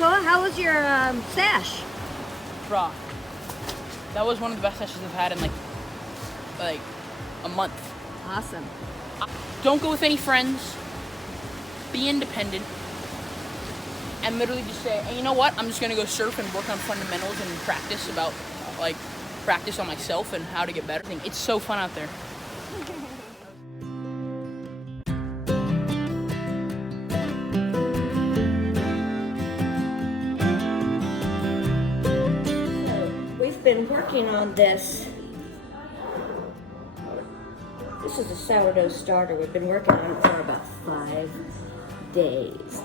Koa, how was your sesh? Bruh, that was one of the best sessions I've had in like a month. Awesome. Don't go with any friends. Be independent. And literally just say, hey, you know what? I'm just gonna go surf and work on fundamentals and practice on myself and how to get better. It's so fun out there. We've been working on this. This is a sourdough starter. We've been working on it for about 5 days.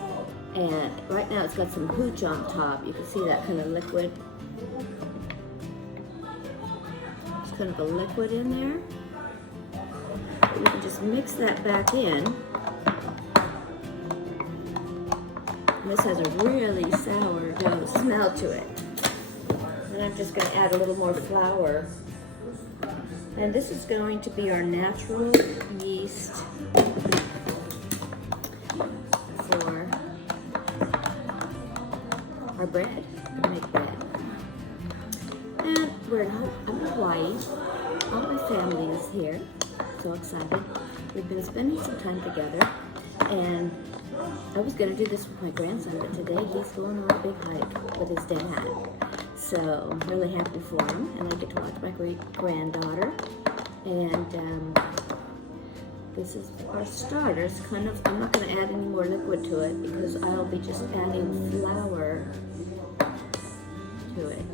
And right now it's got some hooch on top. You can see that kind of liquid. It's kind of a liquid in there. But you can just mix that back in. And this has a really sourdough smell to it. And I'm just going to add a little more flour. And this is going to be our natural yeast for our bread. We're going to make bread. And I'm in Hawaii. All my family is here. So excited. We've been spending some time together. And I was going to do this with my grandson, but today he's going on a big hike with his dad. So I'm really happy for him, and I get to watch my great-granddaughter. And this is our starter. It's kind of, I'm not going to add any more liquid to it because I'll be just adding flour to it.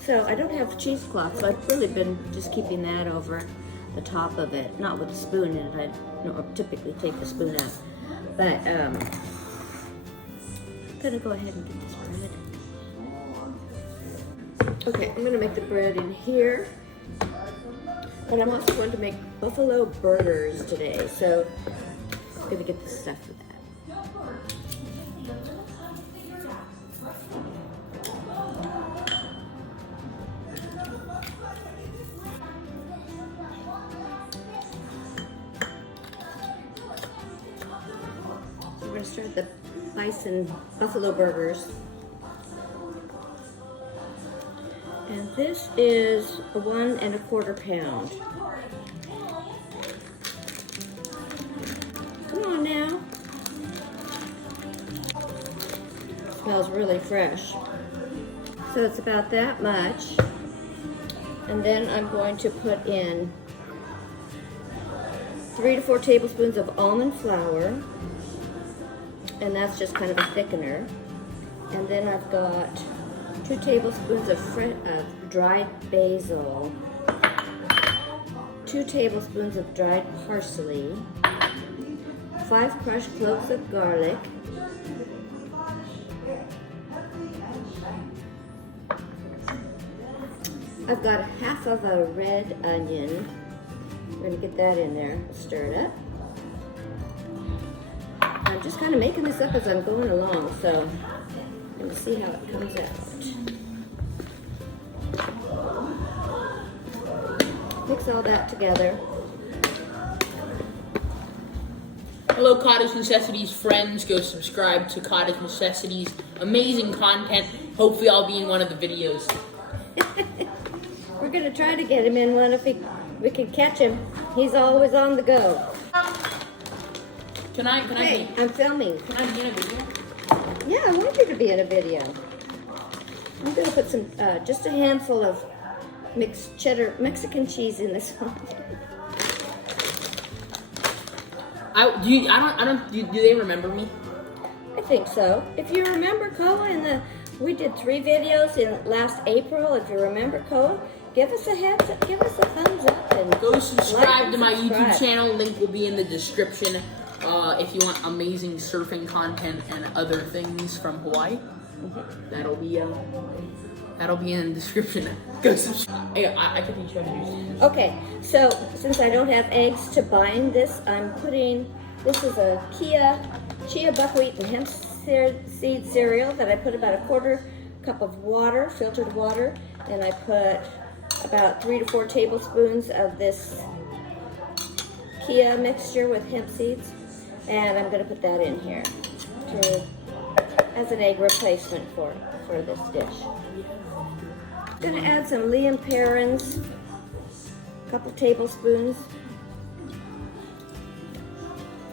So I don't have cheesecloth, so I've really been just keeping that over the top of it, not with a spoon in it. I don't typically take the spoon out, but I'm gonna go ahead and get this bread. Okay, I'm gonna make the bread in here, but I'm also going to make buffalo burgers today, so I'm gonna get the stuff for that. We're gonna start the bison buffalo burgers. And this is a 1 1/4 pound. Come on now. Smells really fresh. So it's about that much. And then I'm going to put in 3 to 4 tablespoons of almond flour. And that's just kind of a thickener. And then I've got 2 tablespoons of dried basil, 2 tablespoons of dried parsley, 5 crushed cloves of garlic, I've got 1/2 of a red onion. We're going to get that in there, stir it up. I'm just kind of making this up as I'm going along, so I'm going to see how it comes out. Mix all that together. Hello, Cottage Necessities friends. Go subscribe to Cottage Necessities. Amazing content. Hopefully I'll be in one of the videos. We're going to try to get him in one if we can catch him. He's always on the go. Can I Hey, I'm filming. Can I be in a video? Yeah, I want you to be in a video. I'm going to put some, just a handful of mixed cheddar Mexican cheese in this one. Do they remember me? I think so. If you remember Koa, we did 3 videos in last April. If you remember Koa, give us a heads up, give us a thumbs up, and go subscribe to my subscribe. YouTube channel. Link will be in the description. If you want amazing surfing content and other things from Hawaii, that'll be in the description. Go subscribe. Hey, I can teach you how to use it. Okay, so since I don't have eggs to bind this, this is a chia buckwheat and hemp seed cereal that I put about 1/4 cup of water, filtered water, and I put about 3 to 4 tablespoons of this chia mixture with hemp seeds. And I'm going to put that in here as an egg replacement for this dish. I'm going to add some Lea & Perrins, a couple tablespoons.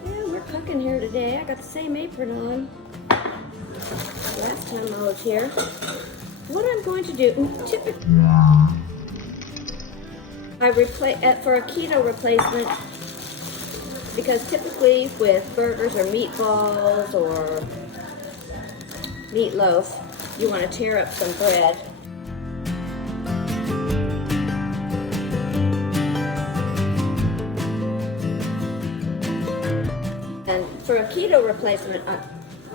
Yeah, we're cooking here today. I got the same apron on last time I was here. What I'm going to do, typically, for a keto replacement, because typically with burgers or meatballs or meatloaf, you want to tear up some bread. And for a keto replacement,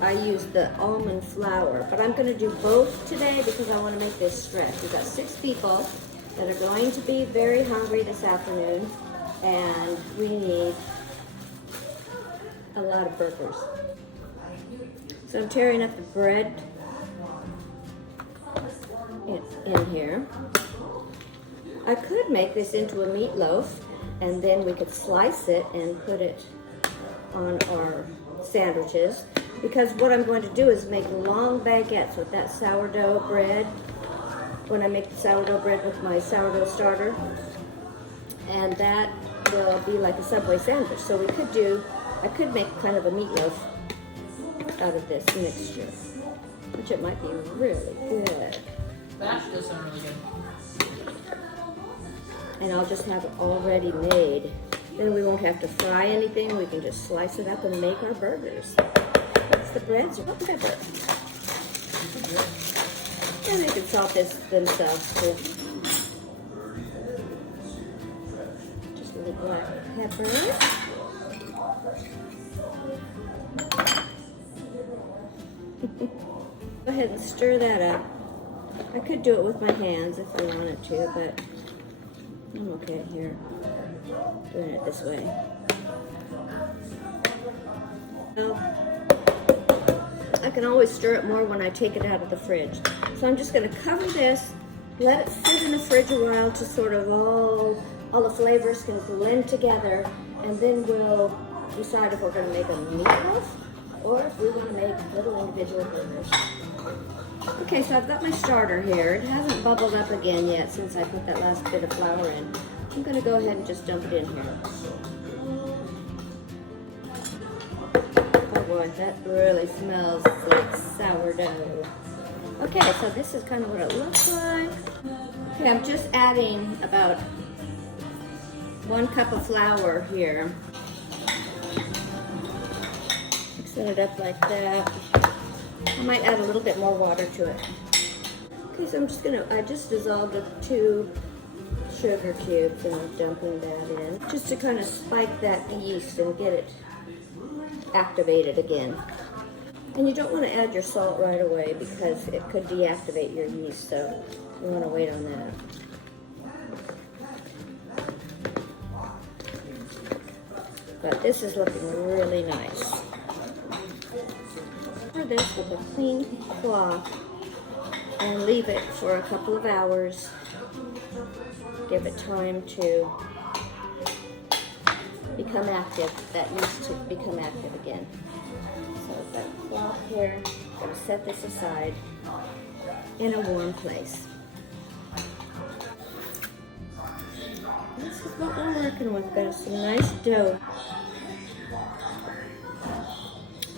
I use the almond flour, but I'm going to do both today because I want to make this stretch. We've got 6 people that are going to be very hungry this afternoon, and we need a lot of burgers. So I'm tearing up the bread in here. I could make this into a meatloaf, and then we could slice it and put it on our sandwiches, because what I'm going to do is make long baguettes with that sourdough bread when I make the sourdough bread with my sourdough starter, and that will be like a Subway sandwich. So I could make kind of a meatloaf out of this mixture, which it might be really good. That actually does sound really good. And I'll just have it already made. Then we won't have to fry anything. We can just slice it up and make our burgers. That's the breads or pepper. And they can salt this themselves too. Just a little black pepper. Go ahead and stir that up. I could do it with my hands if I wanted to, but I'm okay here doing it this way. Well, I can always stir it more when I take it out of the fridge. So I'm just going to cover this, let it sit in the fridge a while to sort of all the flavors can blend together, and then we'll decide if we're going to make a meatloaf or if we want to make little individual burgers. Okay, so I've got my starter here. It hasn't bubbled up again yet since I put that last bit of flour in. I'm going to go ahead and just dump it in here. Oh boy, that really smells like sourdough. Okay, so this is kind of what it looks like. Okay, I'm just adding about 1 cup of flour here. Mixing it up like that. I might add a little bit more water to it. Okay, so I just dissolved 2 sugar cubes and I'm dumping that in. Just to kind of spike that yeast and get it activated again. And you don't want to add your salt right away because it could deactivate your yeast, so you want to wait on that. But this is looking really nice. Cover this with a clean cloth and leave it for a couple of hours. Give it time to become active, that yeast to become active again. So that cloth here, I'm going to set this aside in a warm place. This is what we're working with. Got some nice dough,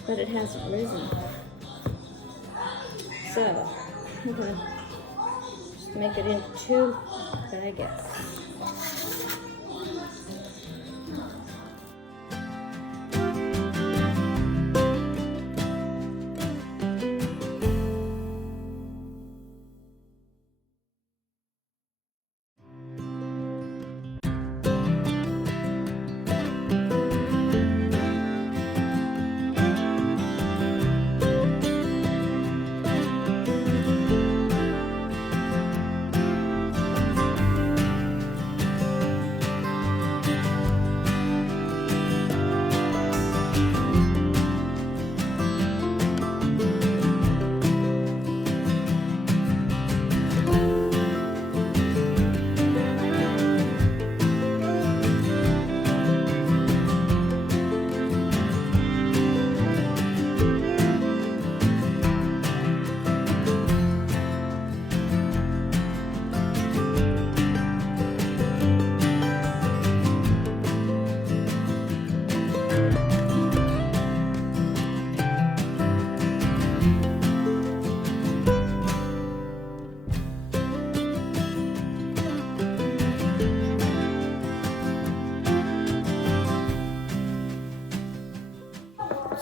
but it hasn't risen. So I'm going to just make it into 2 baguettes.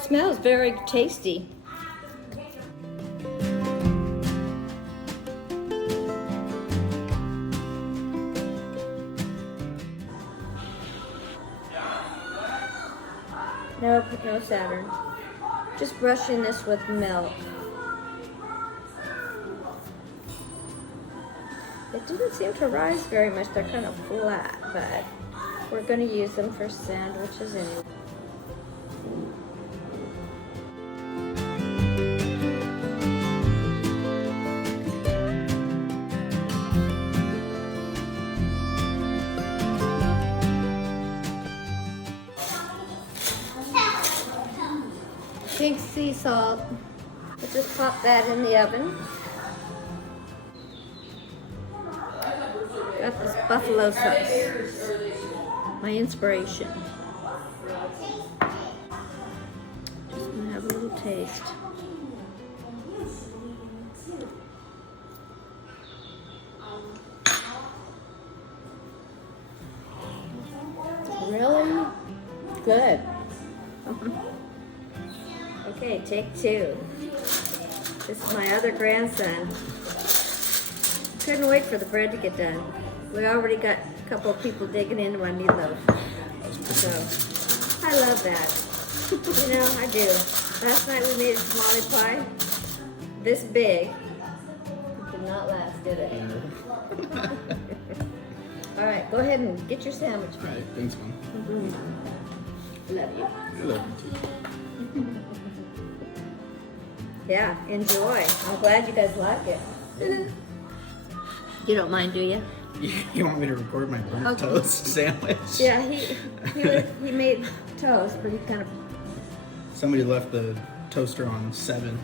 Smells very tasty. No Saturn. Just brushing this with milk. It didn't seem to rise very much. They're kind of flat, but we're going to use them for sandwiches anyway. Pink sea salt. We'll just pop that in the oven. Got this buffalo sauce. My inspiration. Just gonna have a little taste. Really good. Okay, take two. This is my other grandson. Couldn't wait for the bread to get done. We already got a couple of people digging into my meatloaf. So, I love that. You know, I do. Last night we made a tamale pie. This big. It did not last, did it? All right, go ahead and get your sandwich made. All right, thanks, Mom. Love you. I love you too. Yeah, enjoy. I'm glad you guys like it. You don't mind, do you? You want me to record my burnt Okay. toast sandwich? Yeah, he made toast, but he kind of. Somebody left the toaster on 7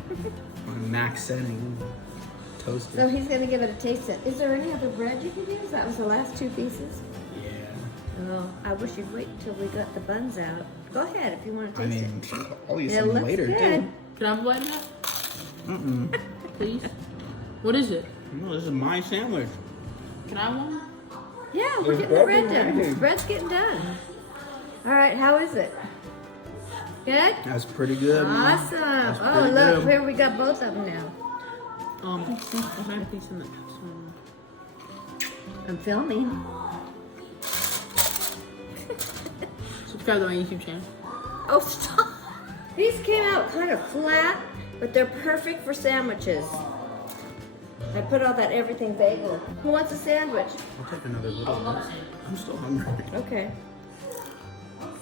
on max setting. Toaster. So he's gonna give it a taste. Is there any other bread you could use? That was the last 2 pieces. Yeah. Oh, I wish you'd wait until we got the buns out. Go ahead if you want to I taste mean, it. I'll eat It some looks later good. too. Can I have a bite of that? Mm-mm. Please? What is it? No, this is my sandwich. Can I have one? Yeah, we're There's getting the bread bread done. ready. The bread's getting done. All right, how is it? Good? That's pretty good. Mom. Awesome. That's Oh, pretty look, good. here we got both of them now. Is there a piece in the I'm filming. Subscribe to my YouTube channel. Oh, stop. These came out kind of flat, but they're perfect for sandwiches. I put all that everything bagel. Who wants a sandwich? I'll take another little one. I'm still hungry. Okay.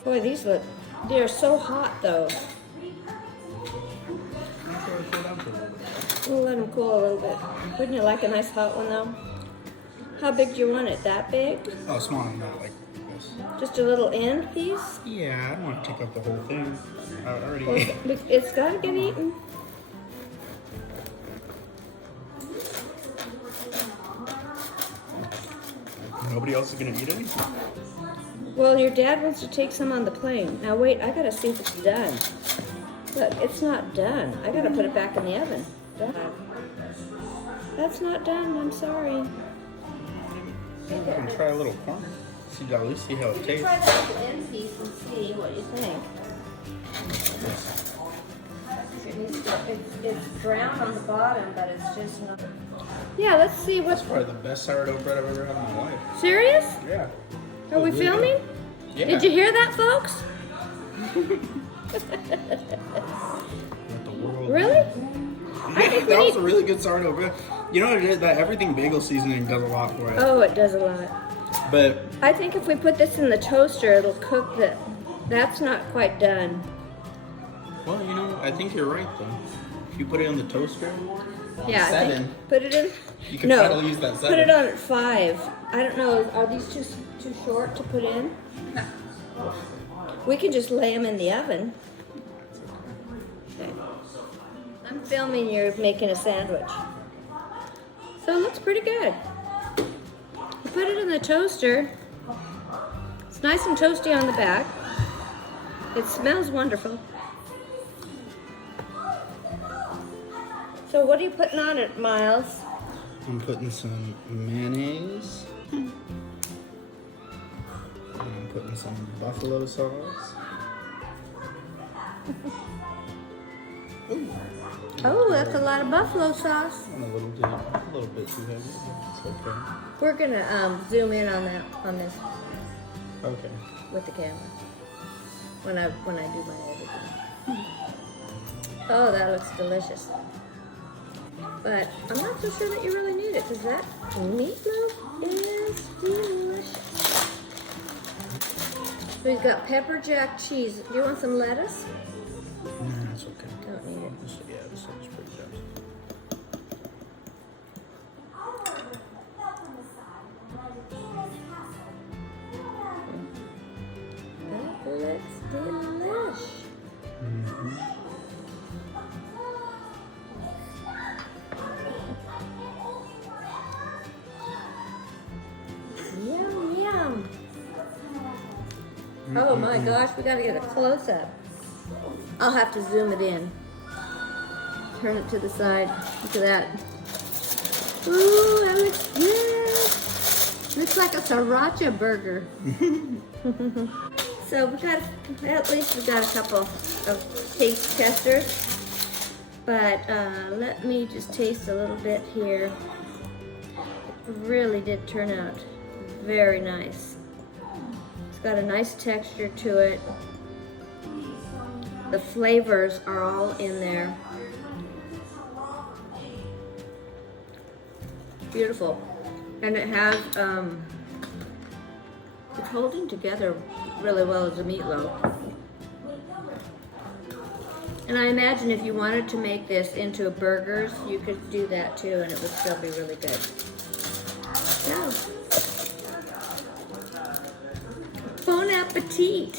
Boy, these look, they're so hot though. We'll let them cool a little bit. Wouldn't you like a nice hot one though? How big do you want it? That big? Oh, small, not like this. Just a little end piece? Yeah, I don't want to take up the whole thing. I already Well, ate. it's gotta get eaten. Nobody else is gonna eat it? Well, your dad wants to take some on the plane. Now wait, I gotta see if it's done. Look, it's not done. I gotta put it back in the oven. Done. That's not done, I'm sorry. I can try a little corn. See, at least see how it tastes. Try that with the end piece and see what you think. It's brown on the bottom, but it's just not. Yeah, let's see That's what's. probably the best sourdough bread I've ever had in my life. Serious? Yeah. Are we Really filming? good. Yeah. Did you hear that, folks? Let the world Really? know. I think we That was need- a really good sourdough bread. You know what it is? That everything bagel seasoning does a lot for it. Oh, it does a lot. But I think if we put this in the toaster, it'll cook the. That's not quite done. well, you know, I think you're right though. If you put it in the toaster, Yeah, I 7, think. Put it in. you can No, probably use that 7. put it on at 5. I don't know. Are these too short to put in? We can just lay them in the oven. Okay. I'm filming you making a sandwich. So it looks pretty good. You put it in the toaster. It's nice and toasty on the back. It smells wonderful. So what are you putting on it, Miles? I'm putting some mayonnaise. And I'm putting some buffalo sauce. Oh, that's a lot of buffalo sauce. A little bit too heavy. It's okay. We're gonna zoom in on this Okay. with the camera when I do my editing. Oh, that looks delicious. But I'm not so sure that you really need it because that meatloaf is delicious. So he's got pepper jack cheese. Do you want some lettuce? No, that's okay. Don't need it. Yeah, this looks pretty good. That looks delish. Yum, yum. Oh my gosh, we gotta get a close-up. I'll have to zoom it in. Turn it to the side. Look at that. Ooh, that looks good. Looks like a sriracha burger. So we got, at least we got a couple of taste testers. But let me just taste a little bit here. It really did turn out very nice. It's got a nice texture to it. The flavors are all in there. Beautiful. And it has, it's holding together really well as a meatloaf. And I imagine if you wanted to make this into burgers, you could do that too and it would still be really good. So, bon appetit!